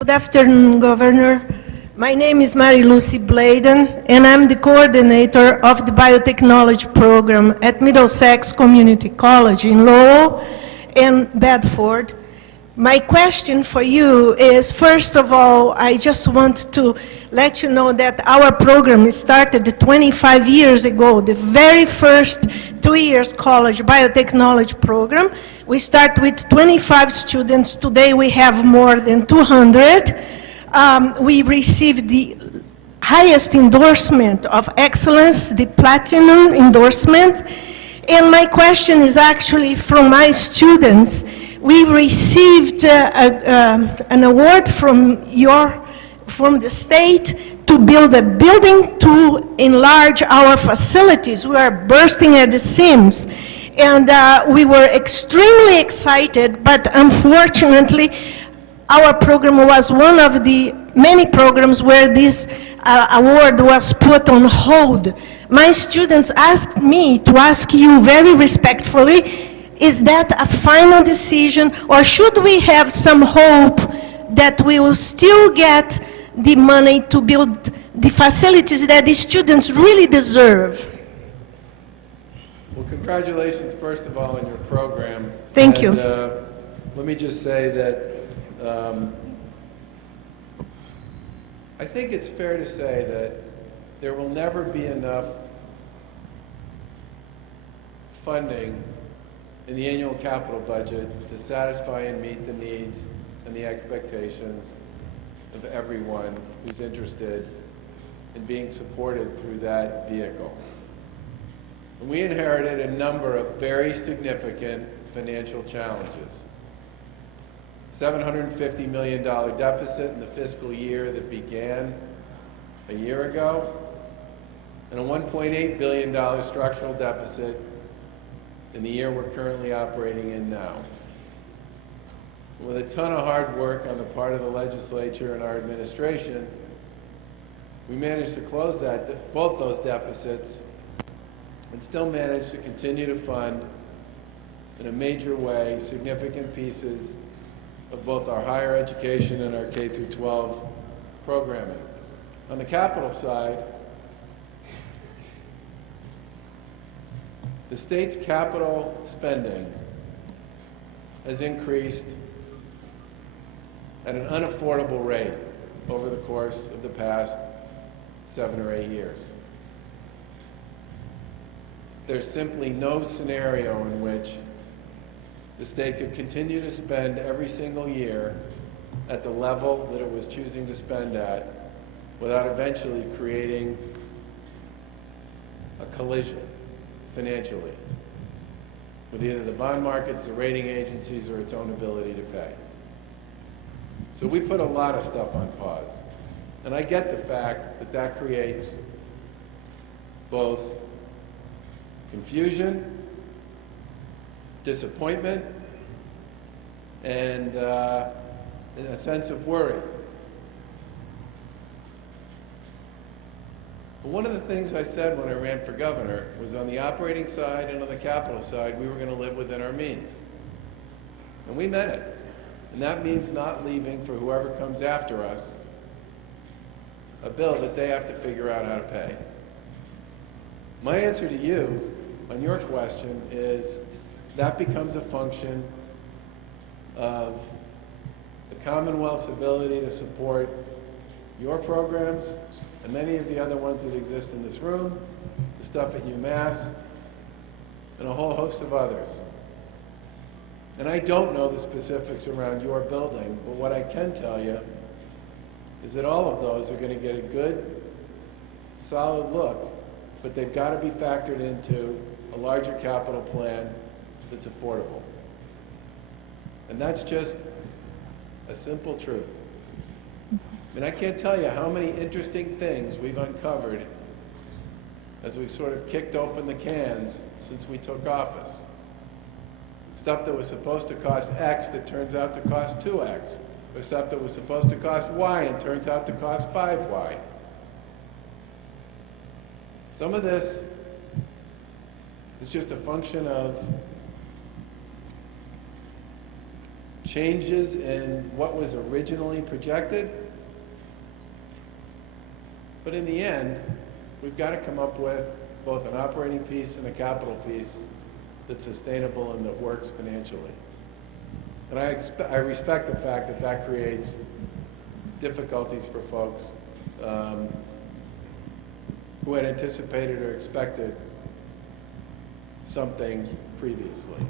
Good afternoon, Governor. My name is Mary Lucy Bladen, and I'm the coordinator of the biotechnology program at Middlesex Community College in Lowell and Bedford. My question for you is, first of all, I just want to let you know that our program started 25 years ago, the very first 2 years college biotechnology program. We start with 25 students. Today we have more than 200. We received the highest endorsement of excellence, the platinum endorsement. And my question is actually from my students. We received an award from the state to build a building to enlarge our facilities. We are bursting at the seams. And we were extremely excited, but unfortunately, our program was one of the many programs where this award was put on hold. My students asked me to ask you very respectfully, is that a final decision, or should we have some hope that we will still get the money to build the facilities that the students really deserve? Well, congratulations, first of all, on your program. Thank you. Let me just say that I think it's fair to say that there will never be enough funding in the annual capital budget to satisfy and meet the needs and the expectations of everyone who's interested in being supported through that vehicle. And we inherited a number of very significant financial challenges. $750 million deficit in the fiscal year that began a year ago, and a $1.8 billion structural deficit in the year we're currently operating in now. With a ton of hard work on the part of the legislature and our administration, we managed to close both those deficits and still managed to continue to fund in a major way significant pieces of both our higher education and our K-12 programming. On the capital side, the state's capital spending has increased at an unaffordable rate over the course of the past 7 or 8 years. There's simply no scenario in which the state could continue to spend every single year at the level that it was choosing to spend at without eventually creating a collision financially with either the bond markets, the rating agencies, or its own ability to pay. So we put a lot of stuff on pause. And I get the fact that that creates both confusion, disappointment, and a sense of worry. But one of the things I said when I ran for governor was on the operating side and on the capital side, we were going to live within our means. And we meant it. And that means not leaving for whoever comes after us a bill that they have to figure out how to pay. My answer to you on your question is that becomes a function of the Commonwealth's ability to support your programs and many of the other ones that exist in this room, the stuff at UMass, and a whole host of others. And I don't know the specifics around your building, but what I can tell you is that all of those are going to get a good, solid look, but they've got to be factored into a larger capital plan that's affordable. And that's just a simple truth. I mean, I can't tell you how many interesting things we've uncovered as we've sort of kicked open the cans since we took office. Stuff that was supposed to cost X that turns out to cost 2X, or stuff that was supposed to cost Y and turns out to cost 5Y. Some of this is just a function of changes in what was originally projected. But in the end, we've got to come up with both an operating piece and a capital piece that's sustainable and that works financially. And I respect the fact that that creates difficulties for folks who had anticipated or expected something previously.